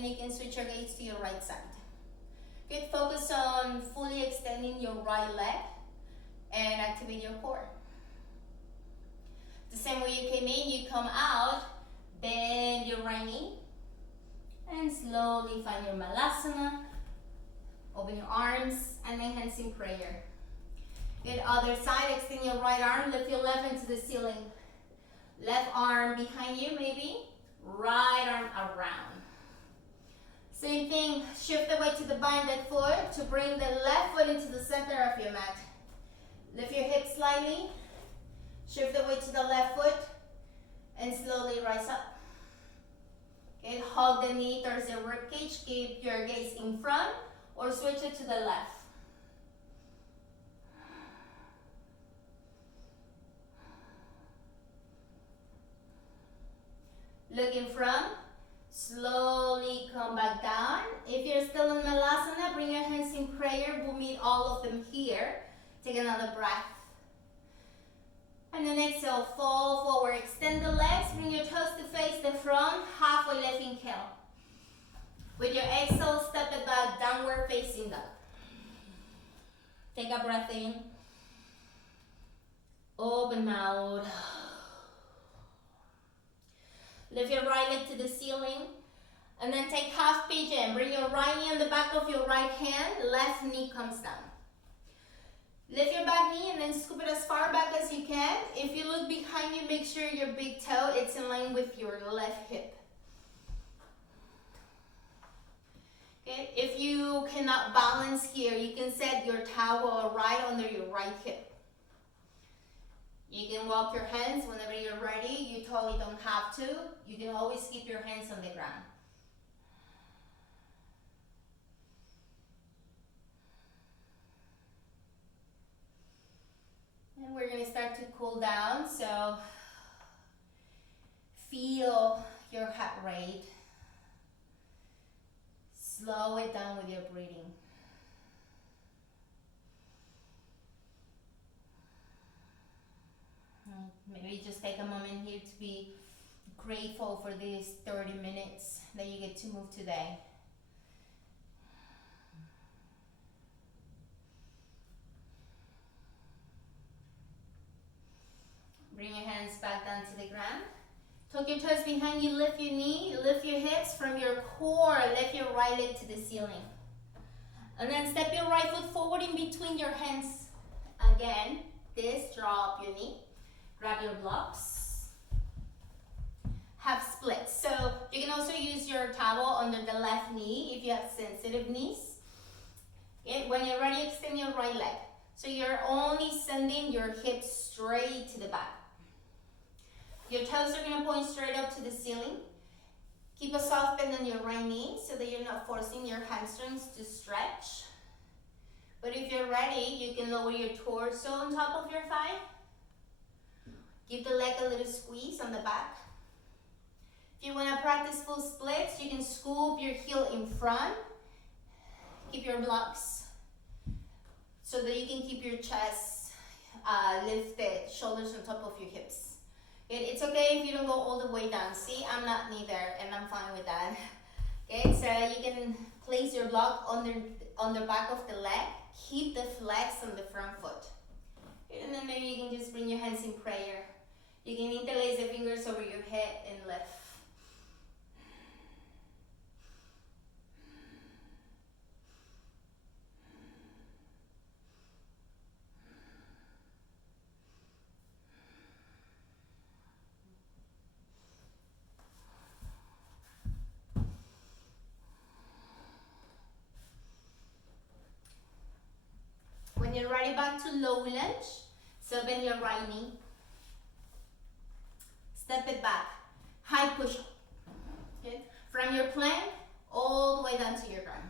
then you can switch your gaze to your right side. Good, focus on fully extending your right leg and activate your core. The same way you came in, you come out, bend your right knee, and slowly find your Malasana. Open your arms and make hands in prayer. Good, other side, extend your right arm, lift your left into the ceiling. Left arm behind you maybe, right arm around. Same thing, shift the weight to the binded foot to bring the left foot into the center of your mat. Lift your hips slightly, shift the weight to the left foot, and slowly rise up. Okay, hug the knee towards the ribcage, keep your gaze in front, or switch it to the left. Look in front, slowly come back down. If you're still in Malasana, bring your hands in prayer. We'll meet all of them here. Take another breath. And then exhale, fall forward. Extend the legs, bring your toes to face the front, halfway lift inhale. With your exhale, step it back, downward facing dog. Take a breath in. Open mouth. Lift your right leg to the ceiling. And then take half pigeon. Bring your right knee on the back of your right hand. Left knee comes down. Lift your back knee and then scoop it as far back as you can. If you look behind you, make sure your big toe is in line with your left hip. Okay. If you cannot balance here, you can set your towel right under your right hip. You can walk your hands whenever you're ready. You totally don't have to. You can always keep your hands on the ground. And we're going to start to cool down. So feel your heart rate. Slow it down with your breathing. Maybe just take a moment here to be grateful for these 30 minutes that you get to move today. Bring your hands back down to the ground. Tuck your toes behind you, lift your knee, lift your hips from your core, lift your right leg to the ceiling. And then step your right foot forward in between your hands. Again, this, draw up your knee. Grab your blocks. Have splits. So you can also use your towel under the left knee if you have sensitive knees. Okay, when you're ready, extend your right leg. So you're only sending your hips straight to the back. Your toes are going to point straight up to the ceiling. Keep a soft bend on your right knee so that you're not forcing your hamstrings to stretch. But if you're ready, you can lower your torso on top of your thigh. Give the leg a little squeeze on the back. If you want to practice full splits, you can scoop your heel in front. Keep your blocks so that you can keep your chest lifted, shoulders on top of your hips. It's okay if you don't go all the way down. See, I'm not neither, and I'm fine with that. Okay, so you can place your block on the back of the leg. Keep the flex on the front foot. And then maybe you can just bring your hands in prayer. You can interlace the fingers over your head and lift. When you're ready, back to low lunge. So bend your right knee. Step it back. High push. Okay. From your plank all the way down to your ground.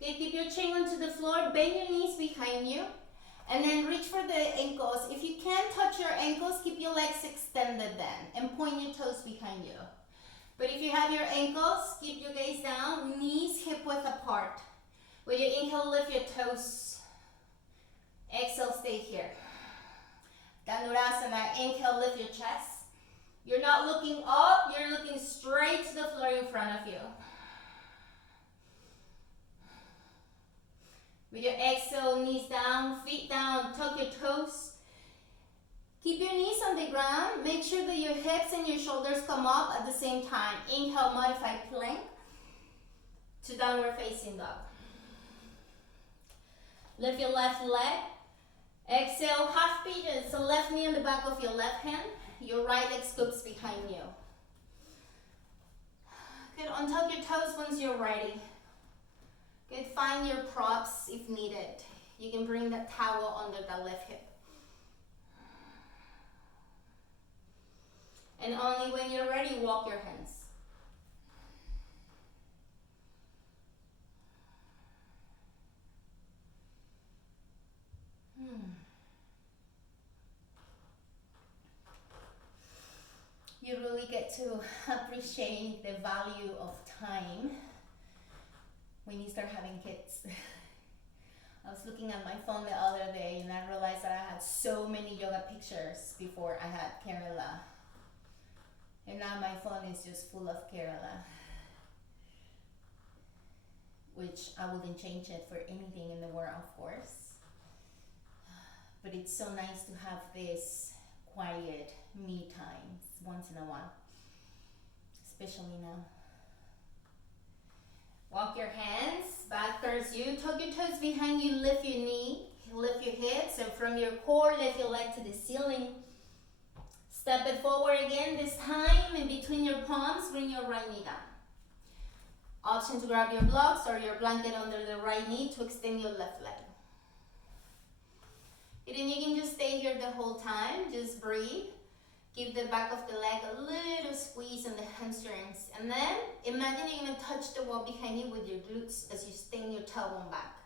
Okay, keep your chin onto the floor. Bend your knees behind you. And then reach for the ankles. If you can't touch your ankles, keep your legs extended then. And point your toes behind you. But if you have your ankles, keep your gaze down. Knees hip width apart. With your inhale, lift your toes. Exhale, stay here. Dhanurasana, inhale, lift your chest. You're not looking up, you're looking straight to the floor in front of you. With your exhale, knees down, feet down, tuck your toes. Keep your knees on the ground. Make sure that your hips and your shoulders come up at the same time. Inhale, modified plank to downward facing dog. Lift your left leg. Exhale, half pigeon. So left knee on the back of your left hand. Your right leg scoops behind you. Good, untuck your toes once you're ready. Good, find your props if needed. You can bring that towel under the left hip. And only when you're ready, walk your hands. You really get to appreciate the value of time when you start having kids. I was looking at my phone the other day and I realized that I had so many yoga pictures before I had Kerala. And now my phone is just full of Kerala. Which I wouldn't change it for anything in the world, of course. But it's so nice to have this quiet me times once in a while, especially now. Walk your hands back towards you, tuck your toes behind you, lift your knee, lift your hips, and from your core, lift your leg to the ceiling. Step it forward again, this time in between your palms, bring your right knee down. Option to grab your blocks or your blanket under the right knee to extend your left leg. And then you can just stay here the whole time, just breathe. Give the back of the leg a little squeeze on the hamstrings. And then imagine you're gonna touch the wall behind you with your glutes as you extend your tailbone back.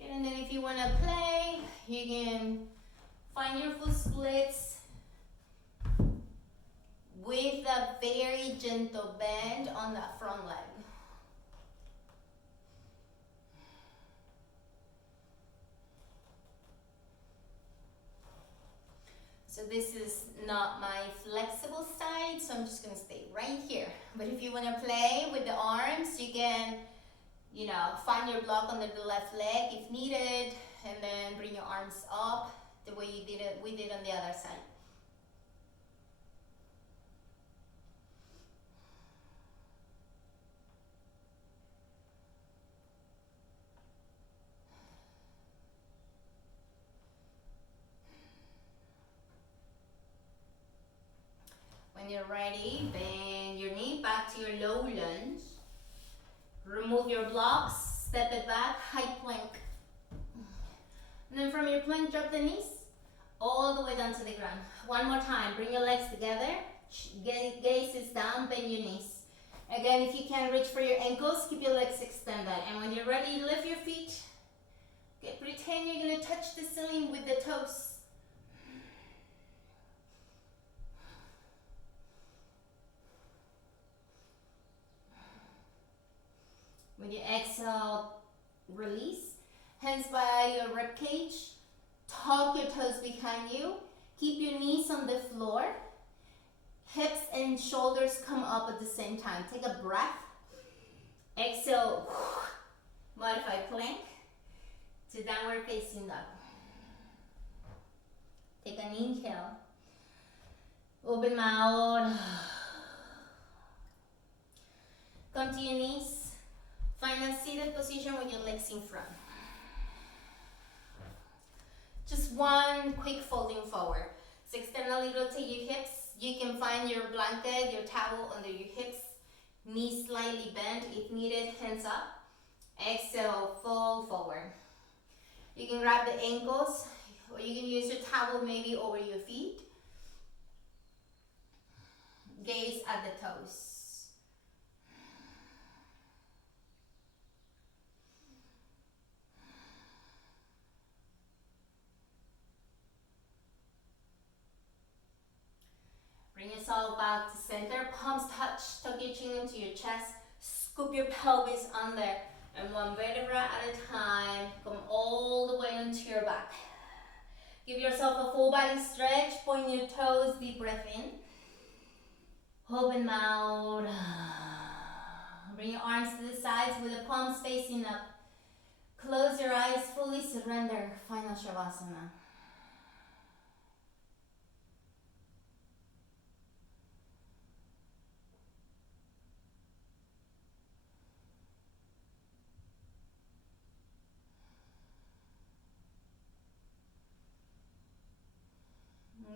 And then if you wanna play, you can find your foot splits with a very gentle bend on that front leg. So this is not my flexible side, so I'm just gonna stay right here. But if you wanna play with the arms, you can, find your block under the left leg if needed, and then bring your arms up the way we did on the other side. When you're ready, bend your knee back to your low lunge. Remove your blocks, step it back, high plank. And then from your plank, drop the knees all the way down to the ground. One more time, bring your legs together, gaze is down, bend your knees. Again, if you can reach for your ankles, keep your legs extended. And when you're ready, lift your feet. Okay, pretend you're gonna touch the ceiling with the toes. When you exhale, release. Hands by your rib cage. Tuck your toes behind you. Keep your knees on the floor. Hips and shoulders come up at the same time. Take a breath. Exhale. Modify plank to downward facing dog. Take an inhale. Open mouth. Come to your knees. Find a seated position with your legs in front. Just one quick folding forward. So externally rotate your hips. You can find your blanket, your towel under your hips. Knees slightly bent if needed, hands up. Exhale, fold forward. You can grab the ankles or you can use your towel maybe over your feet. Gaze at the toes. Bring yourself back to center, palms touch, tuck your chin into your chest, scoop your pelvis under, and one vertebra at a time, come all the way onto your back. Give yourself a full body stretch, point your toes, deep breath in. Open mouth. Bring your arms to the sides with the palms facing up. Close your eyes, fully surrender. Final Shavasana.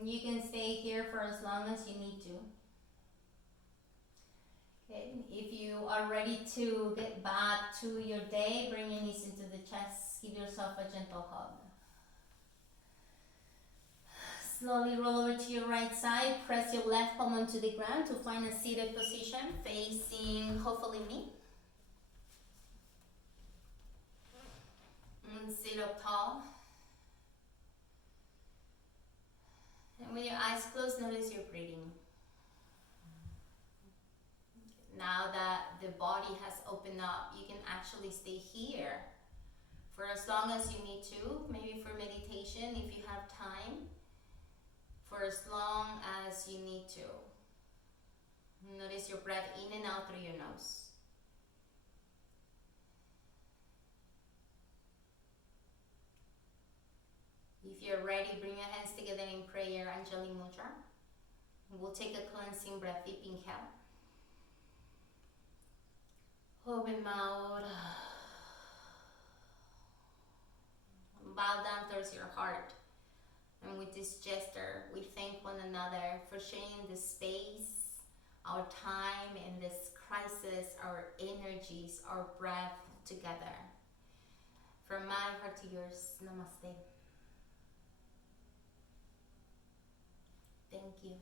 You can stay here for as long as you need to. Okay, if you are ready to get back to your day, bring your knees into the chest. Give yourself a gentle hug. Slowly roll over to your right side. Press your left palm onto the ground to find a seated position, facing hopefully me. And sit up tall. And with your eyes closed, notice your breathing. Now that the body has opened up, you can actually stay here for as long as you need to, maybe for meditation if you have time, for as long as you need to. Notice your breath in and out through your nose. If you're ready, bring your hands together in prayer, Anjali Mudra. We'll take a cleansing breath, deep inhale. Open mouth. Bow down towards your heart. And with this gesture, we thank one another for sharing this space, our time in this crisis, our energies, our breath together. From my heart to yours, namaste. Thank you.